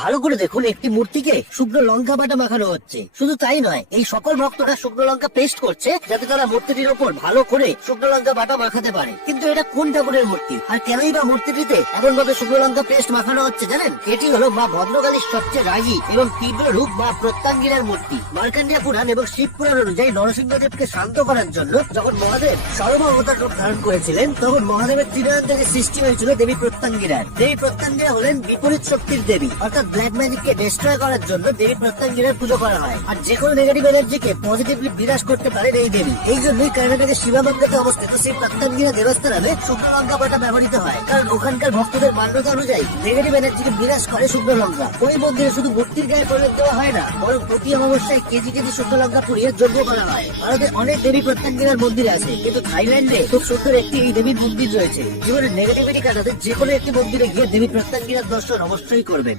ভালো করে দেখুন, একটি মূর্তিকে শুকনো লঙ্কা বাটা মাখানো হচ্ছে। শুধু তাই নয়, এই সকল ভক্তরা শুকনো লঙ্কা পেস্ট করছে যাতে তারা মূর্তিটির ওপর ভালো করে শুকনো লঙ্কা বাটা মাখাতে পারে। কিন্তু এটা কোন ঠাকুরের মূর্তি, আর কেনই বা মূর্তিটিতে এমন ভাবে শুকনো লঙ্কা পেস্ট মাখানো হচ্ছে জানেন? এটি হলো মা ভদ্রকালীর সবচেয়ে রাগী এবং তীব্র রূপ মা প্রত্যঙ্গিরার মূর্তি। মার্কান্ডিয়া পুরাণ এবং শিব পুরাণ অনুযায়ী নরসিংহদেবকে শান্ত করার জন্য যখন মহাদেব সর্বাবতার রূপ ধারণ করেছিলেন, তখন মহাদেবের ত্রিনয়ন থেকে সৃষ্টি হয়েছিল দেবী প্রত্যঙ্গিরার। দেবী প্রত্যঙ্গিরা হলেন বিপরীত শক্তির দেবী, অর্থাৎ ব্ল্যাক ম্যাজিক কে ডিস্ট্রয় করার জন্য দেবী প্রত্যঙ্গিরার পুজো করা হয়। আর যে কোনো নেগেটিভ এনার্জিকে পজিটিভলি বিরাজ করতে পারেন এই দেবী। এই জন্যই কর্ণাটকের শিবামন্দিরে অবস্থিত সেই প্রত্যঙ্গিরা দেবস্থানে শুকনো লঙ্কা বাটা ব্যবহৃত হয়, কারণ ওখানকার ভক্তদের মান্যতা অনুযায়ী নেগেটিভ এনার্জিকে বিরাজ করে শুকনো লঙ্কা। ওই মন্দিরে শুধু মূর্তির গায়ে প্রয়োগ দেওয়া হয় না, বরং প্রতি অমাবস্যায় কেজি কেজি শুকনো লঙ্কা পুড়িয়ে যজ্ঞ করা হয়। ভারতে অনেক দেবী প্রত্যঙ্গিরার মন্দির আছে, কিন্তু থাইল্যান্ডে খুব সুন্দর একটি এই দেবীর মন্দির রয়েছে। জীবনের নেগেটিভিটি কাটাতে যে কোনো একটি মন্দিরে গিয়ে দেবী প্রত্যঙ্গিরার দর্শন অবশ্যই করবেন।